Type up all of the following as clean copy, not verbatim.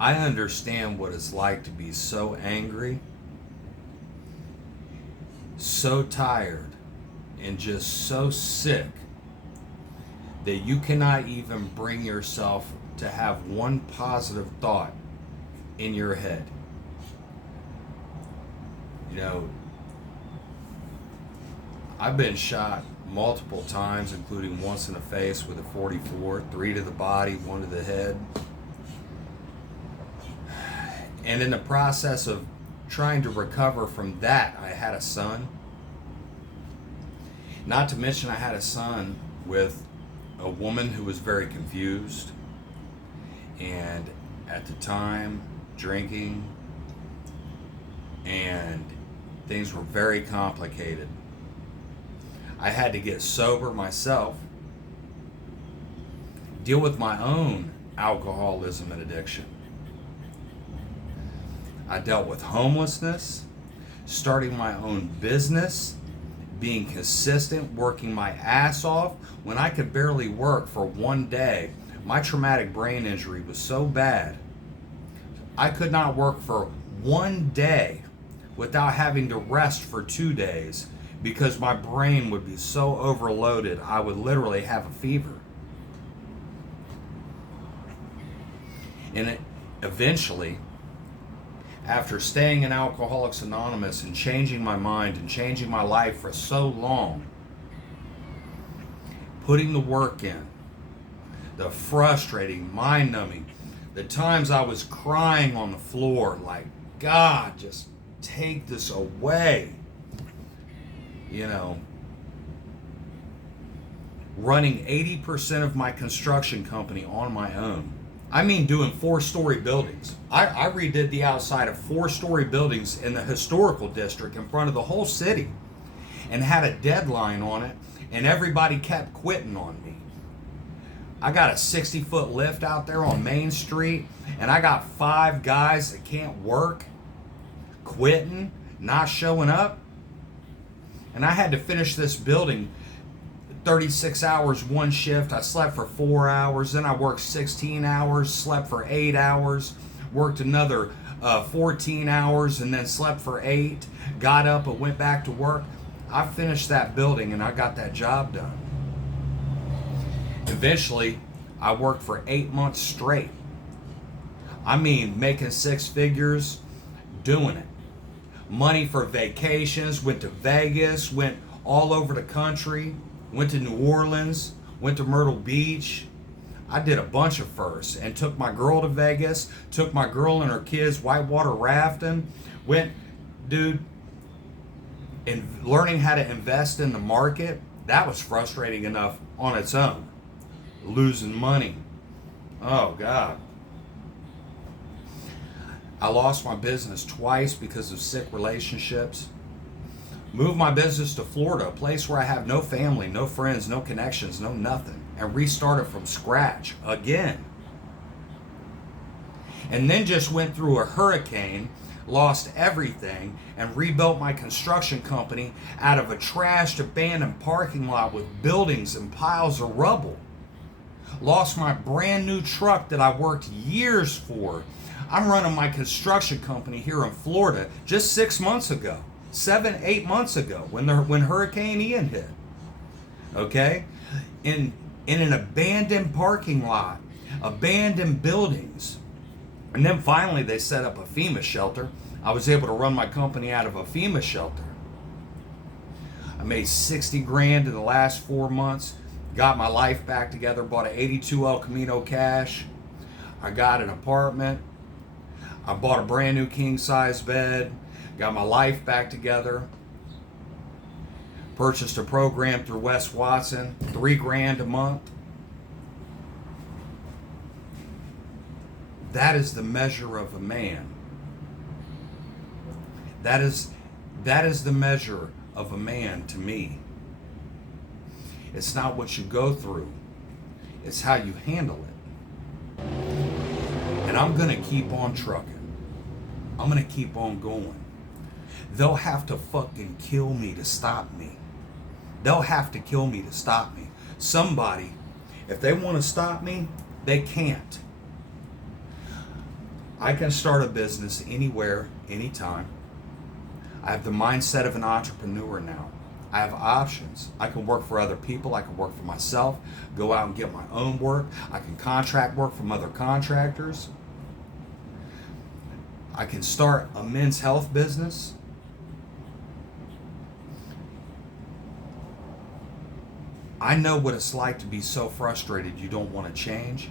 I understand what it's like to be so angry, so tired, and just so sick that you cannot even bring yourself to have one positive thought in your head. You know, I've been shot multiple times, including once in the face with a 44, three to the body, one to the head. And in the process of trying to recover from that, I had a son. Not to mention, I had a son with a woman who was very confused and at the time drinking, and things were very complicated. I had to get sober myself, deal with my own alcoholism and addiction. I dealt with homelessness, starting my own business, being consistent, working my ass off when I could barely work for one day. My traumatic brain injury was so bad, I could not work for one day without having to rest for 2 days because my brain would be so overloaded, I would literally have a fever. And eventually, after staying in Alcoholics Anonymous and changing my mind and changing my life for so long, putting the work in, the frustrating, mind-numbing, the times I was crying on the floor like, God, just take this away. You know, running 80% of my construction company on my own. I mean, doing 4-story buildings. I redid the outside of 4-story buildings in the historical district in front of the whole city and had a deadline on it, and everybody kept quitting on me. I got a 60-foot lift out there on Main Street, and I got 5 guys that can't work, quitting, not showing up. And I had to finish this building 36 hours one shift. I slept for 4 hours. Then I worked 16 hours, slept for 8 hours, worked another 14 hours, and then slept for 8. Got up and went back to work. I finished that building and I got that job done. Eventually, I worked for 8 months straight. I mean, making 6 figures, doing it. Money for vacations, went to Vegas, went all over the country, went to New Orleans, went to Myrtle Beach. I did a bunch of firsts and took my girl to Vegas, took my girl and her kids whitewater rafting, went, dude, and learning how to invest in the market, that was frustrating enough on its own. Losing money. Oh, God. I lost my business twice because of sick relationships. Moved my business to Florida, a place where I have no family, no friends, no connections, no nothing, and restarted from scratch again. And then just went through a hurricane, lost everything, and rebuilt my construction company out of a trashed, abandoned parking lot with buildings and piles of rubble. Lost my brand new truck that I worked years for. I'm running my construction company here in Florida just 6 months ago, 7, 8 months ago, when Hurricane Ian hit. Okay? In an abandoned parking lot, abandoned buildings. And then finally they set up a FEMA shelter. I was able to run my company out of a FEMA shelter. I made 60 grand in the last 4 months. Got my life back together, bought an 82 El Camino cash. I got an apartment. I bought a brand new king size bed. Got my life back together. Purchased a program through Wes Watson, $3 grand a month. That is the measure of a man. That is the measure of a man to me. It's not what you go through. It's how you handle it. And I'm going to keep on trucking. I'm going to keep on going. They'll have to fucking kill me to stop me. They'll have to kill me to stop me. Somebody, if they want to stop me, they can't. I can start a business anywhere, anytime. I have the mindset of an entrepreneur now. I have options. I can work for other people. I can work for myself, go out and get my own work. I can contract work from other contractors. I can start a men's health business. I know what it's like to be so frustrated you don't want to change.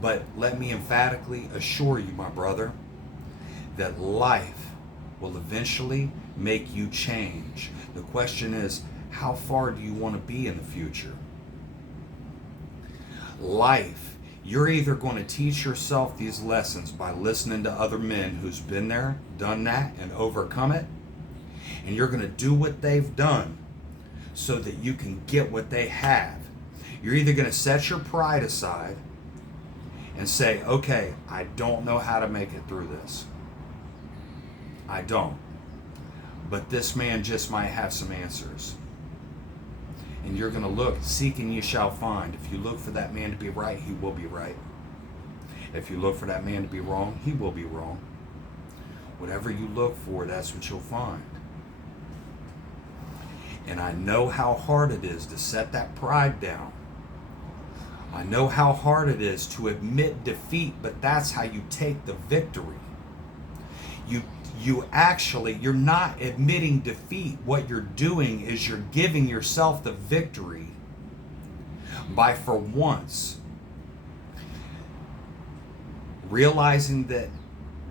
But let me emphatically assure you, my brother, that life will eventually make you change. The question is, how far do you want to be in the future? Life, you're either going to teach yourself these lessons by listening to other men who's been there, done that, and overcome it, and you're going to do what they've done so that you can get what they have. You're either going to set your pride aside and say, okay, I don't know how to make it through this. I don't. But this man just might have some answers. And you're going to look, seek and you shall find. If you look for that man to be right, he will be right. If you look for that man to be wrong, he will be wrong. Whatever you look for, that's what you'll find. And I know how hard it is to set that pride down. I know how hard it is to admit defeat, but that's how you take the victory. You're not admitting defeat. What you're doing is you're giving yourself the victory by, for once, realizing that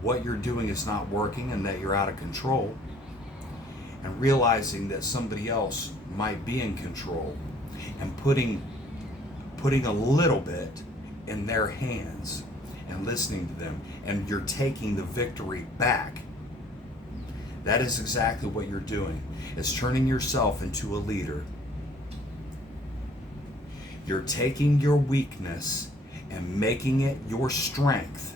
what you're doing is not working and that you're out of control, and realizing that somebody else might be in control, and putting a little bit in their hands and listening to them, and you're taking the victory back. That is exactly what you're doing. It's turning yourself into a leader. You're taking your weakness and making it your strength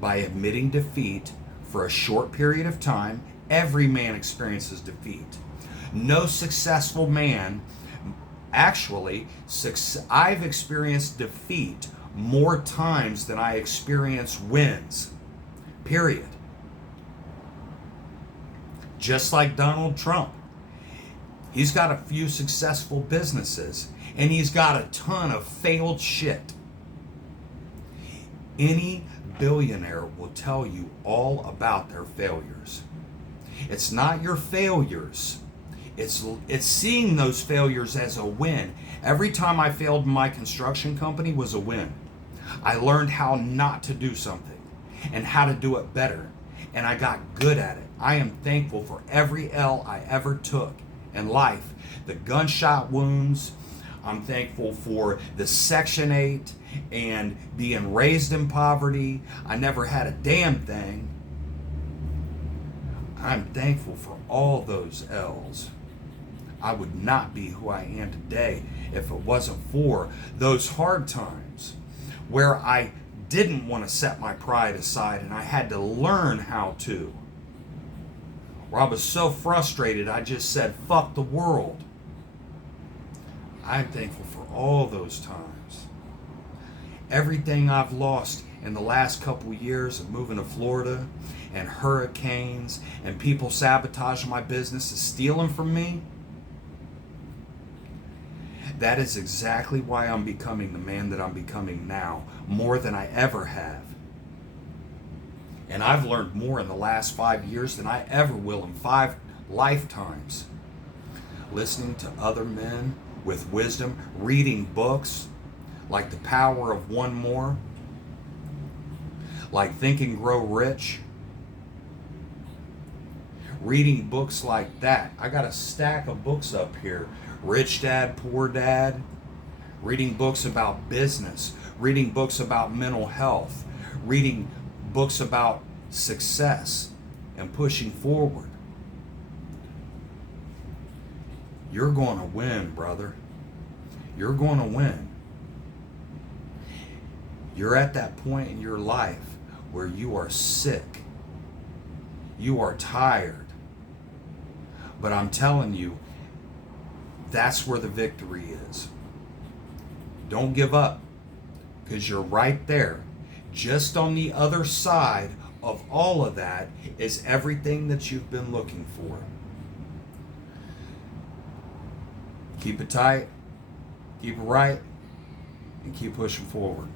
by admitting defeat for a short period of time. Every man experiences defeat. No successful man, actually, I've experienced defeat more times than I experience wins. Period. Just like Donald Trump. He's got a few successful businesses, and he's got a ton of failed shit. Any billionaire will tell you all about their failures. It's not your failures. It's seeing those failures as a win. Every time I failed in my construction company was a win. I learned how not to do something and how to do it better, and I got good at it. I am thankful for every L I ever took in life. The gunshot wounds. I'm thankful for the Section 8 and being raised in poverty. I never had a damn thing. I'm thankful for all those L's. I would not be who I am today if it wasn't for those hard times where I didn't want to set my pride aside and I had to learn how to. Where I was so frustrated, I just said, fuck the world. I'm thankful for all those times. Everything I've lost in the last couple years of moving to Florida and hurricanes and people sabotaging my business and stealing from me, that is exactly why I'm becoming the man that I'm becoming now, more than I ever have. And I've learned more in the last 5 years than I ever will in 5 lifetimes. Listening to other men with wisdom, reading books like The Power of One More, like Think and Grow Rich. Reading books like that. I got a stack of books up here. Rich Dad, Poor Dad. Reading books about business. Reading books about mental health. Reading books about success and pushing forward. You're going to win, brother. You're going to win. You're at that point in your life where you are sick. You are tired. But I'm telling you, that's where the victory is. Don't give up, because you're right there. just on the other side of all of that is everything that you've been looking for. Keep it tight, keep it right, and keep pushing forward.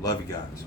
Love you guys.